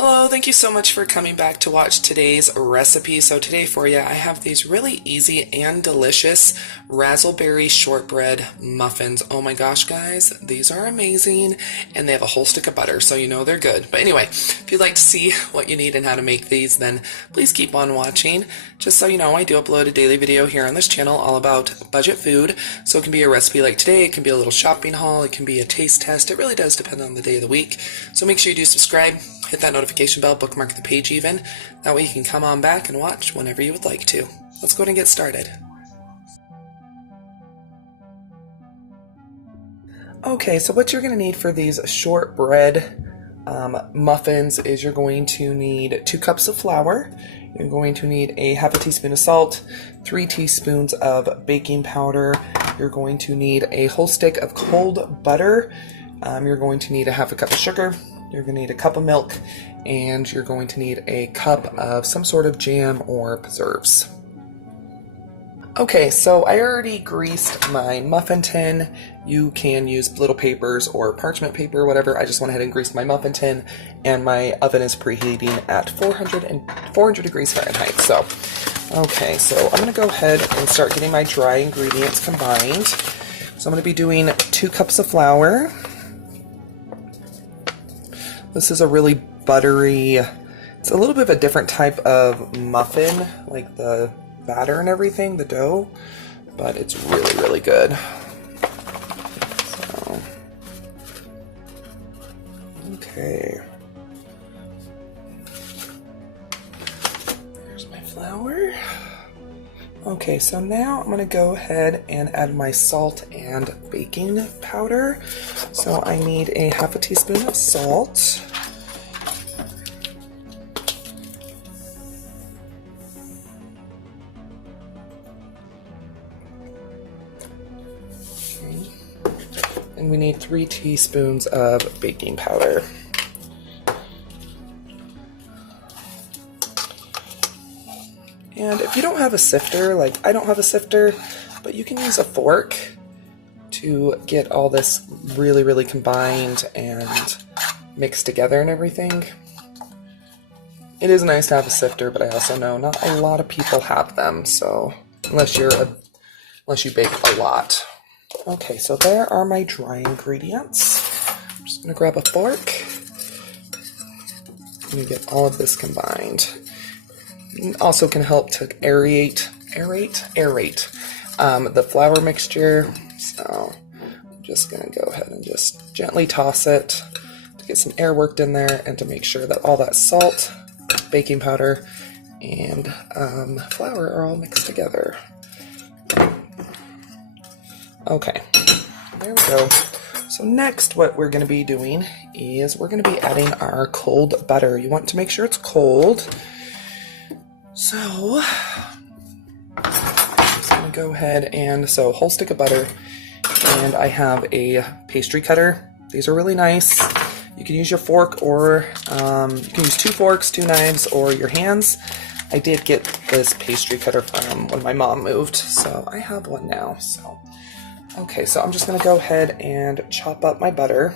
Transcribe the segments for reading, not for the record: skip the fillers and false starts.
Hello, thank you so much for coming back to watch today's recipe. So today for you, I have these really easy and delicious Razzleberry Shortbread Muffins. Oh my gosh, guys, these are amazing, and they have a whole stick of butter, so you know they're good. But anyway, if you'd like to see what you need and how to make these, then please keep on watching. Just so you know, I do upload a daily video here on this channel all about budget food. So it can be a recipe like today, it can be a little shopping haul, it can be a taste test. It really does depend on the day of the week. So make sure you do subscribe. Hit that notification bell, bookmark the page even. That way you can come on back and watch whenever you would like to. Let's go ahead and get started. Okay, so what you're going to need for these shortbread muffins is you're going to need 2 cups of flour. You're going to need a half a teaspoon of salt, 3 teaspoons of baking powder. You're going to need a whole stick of cold butter. You're going to need a half a cup of sugar. You're going to need a cup of milk, and you're going to need a cup of some sort of jam or preserves. Okay, so I already greased my muffin tin. You can use little papers or parchment paper, whatever. I just went ahead and greased my muffin tin, and my oven is preheating at 400 degrees Fahrenheit. So, okay, so I'm going to go ahead and start getting my dry ingredients combined. So I'm going to be doing 2 cups of flour. This is a really buttery, it's a little bit of a different type of muffin, like the batter and everything, the dough, but it's really, really good. So, okay. There's my flour. Okay, so now I'm going to go ahead and add my salt and baking powder. So I need a half a teaspoon of salt. Okay. And we need 3 teaspoons of baking powder. And if you don't have a sifter, like I don't have a sifter, but you can use a fork to get all this really, really combined and mixed together and everything. It is nice to have a sifter, but I also know not a lot of people have them, so unless you bake a lot. Okay, so there are my dry ingredients. I'm just gonna grab a fork. I'm gonna get all of this combined. It also can help to aerate the flour mixture. So I'm just going to go ahead and just gently toss it to get some air worked in there and to make sure that all that salt, baking powder, and flour are all mixed together. Okay, there we go. So next what we're going to be doing is we're going to be adding our cold butter. You want to make sure it's cold. So, I'm just going to go ahead and, so whole stick of butter, and I have a pastry cutter. These are really nice. You can use your fork, or you can use 2 forks, 2 knives, or your hands. I did get this pastry cutter from when my mom moved, so I have one now. So, okay, so I'm just going to go ahead and chop up my butter.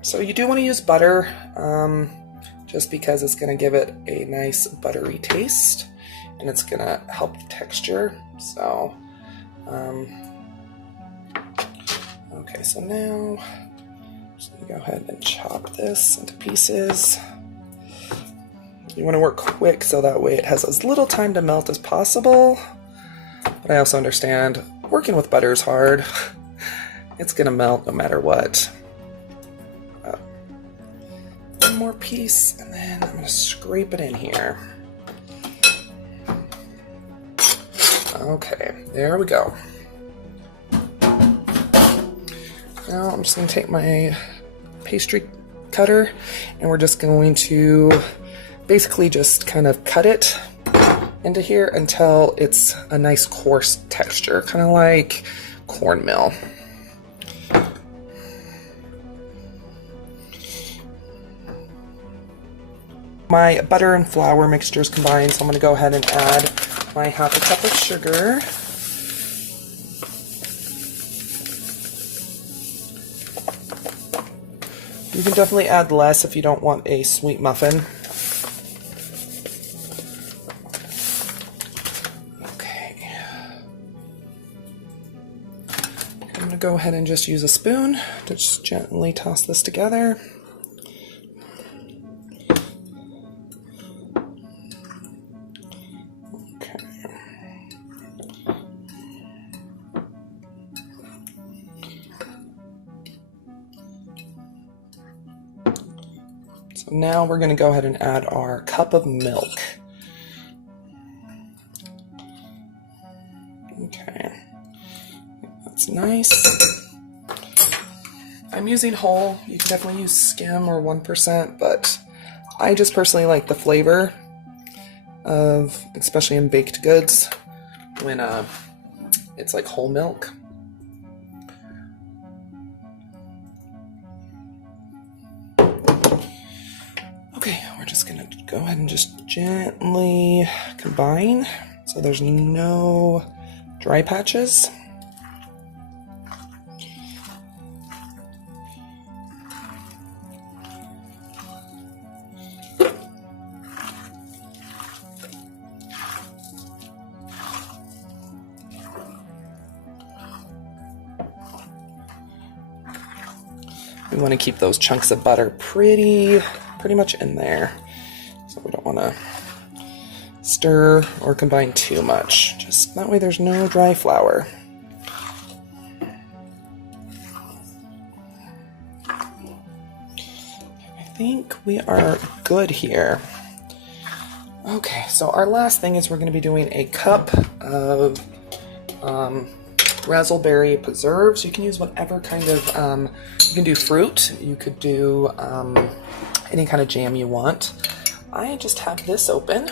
So you do want to use butter, just because it's going to give it a nice buttery taste, and it's going to help the texture. So, okay, so now I'm just going to go ahead and chop this into pieces. You want to work quick so that way it has as little time to melt as possible, but I also understand working with butter is hard. It's going to melt no matter what. More piece, and then I'm going to scrape it in here. Okay, there we go. Now I'm just going to take my pastry cutter, and we're just going to basically just kind of cut it into here until it's a nice coarse texture, kind of like cornmeal. My butter and flour mixture is combined, so I'm going to go ahead and add my half a cup of sugar. You can definitely add less if you don't want a sweet muffin. Okay. I'm going to go ahead and just use a spoon to just gently toss this together. So now we're going to go ahead and add our cup of milk. Okay, that's nice. I'm using whole. You can definitely use skim or 1%, but I just personally like the flavor of, especially in baked goods, when it's like whole milk. Okay, we're just gonna go ahead and just gently combine so there's no dry patches. We want to keep those chunks of butter pretty much in there. So we don't want to stir or combine too much. Just that way there's no dry flour. I think we are good here. Okay, so our last thing is we're going to be doing a cup of Razzleberry preserves. You can use whatever kind of, you can do fruit, you could do any kind of jam you want. I just have this open,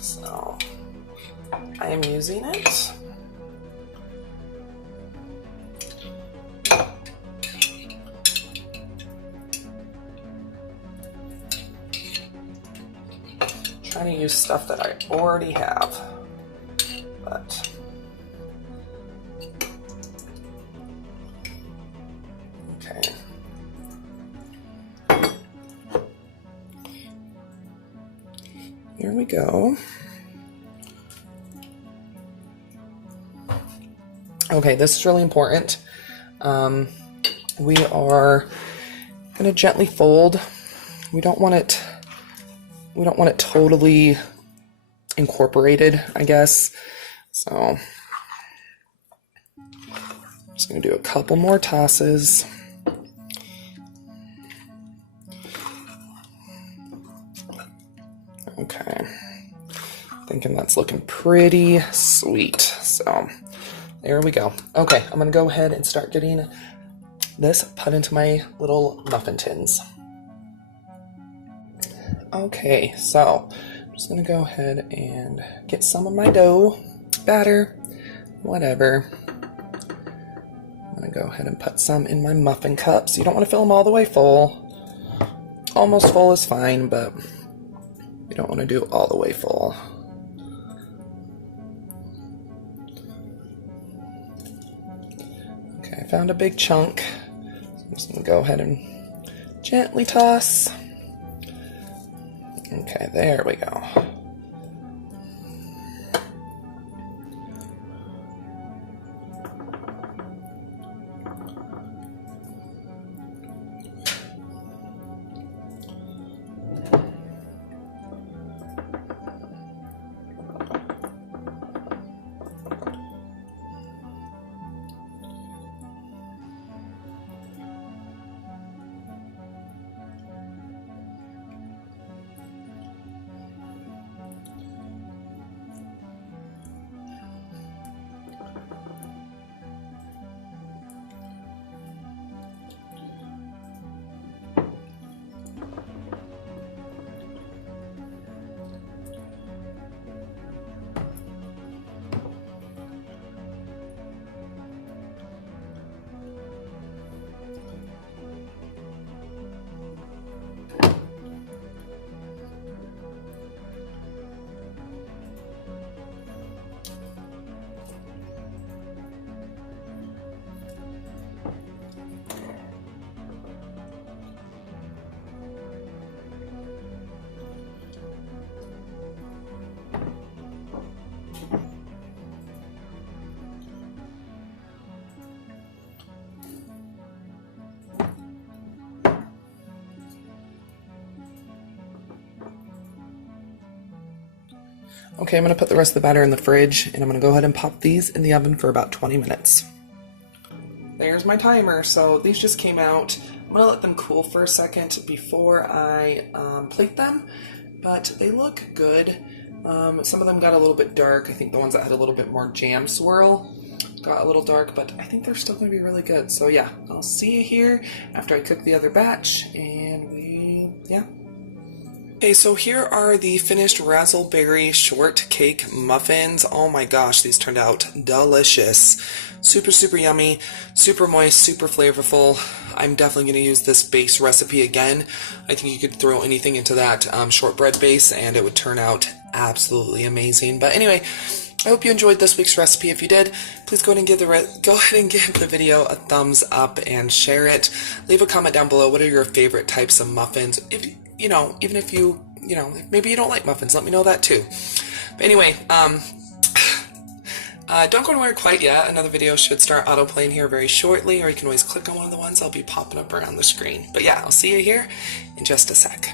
so I am using it. Trying to use stuff that I already have, but okay. There we go. Okay, this is really important. We are going to gently fold. We don't want it totally incorporated, I guess. So I'm just going to do a couple more tosses. Okay, thinking that's looking pretty sweet. So there we go. Okay, I'm gonna go ahead and start getting this put into my little muffin tins. Okay, so I'm just gonna go ahead and get some of my dough, batter, whatever. I'm gonna go ahead and put some in my muffin cups. You don't want to fill them all the way full. Almost full is fine, but you don't want to do all the way full. Okay, I found a big chunk. So I'm just going to go ahead and gently toss. Okay, there we go. Okay, I'm going to put the rest of the batter in the fridge, and I'm going to go ahead and pop these in the oven for about 20 minutes. There's my timer. So these just came out. I'm going to let them cool for a second before I plate them, but they look good. Some of them got a little bit dark. I think the ones that had a little bit more jam swirl got a little dark, but I think they're still going to be really good. So yeah, I'll see you here after I cook the other batch, and yeah. Okay, so here are the finished Razzleberry Shortcake Muffins. Oh my gosh, these turned out delicious. Super, super yummy, super moist, super flavorful. I'm definitely going to use this base recipe again. I think you could throw anything into that shortbread base and it would turn out absolutely amazing. But anyway, I hope you enjoyed this week's recipe. If you did, please go ahead and give the video a thumbs up and share it. Leave a comment down below. What are your favorite types of muffins? If even if maybe you don't like muffins, let me know that too. But anyway, don't go anywhere quite yet. Another video should start autoplaying here very shortly, or you can always click on one of the ones I'll be popping up around the screen. But yeah, I'll see you here in just a sec.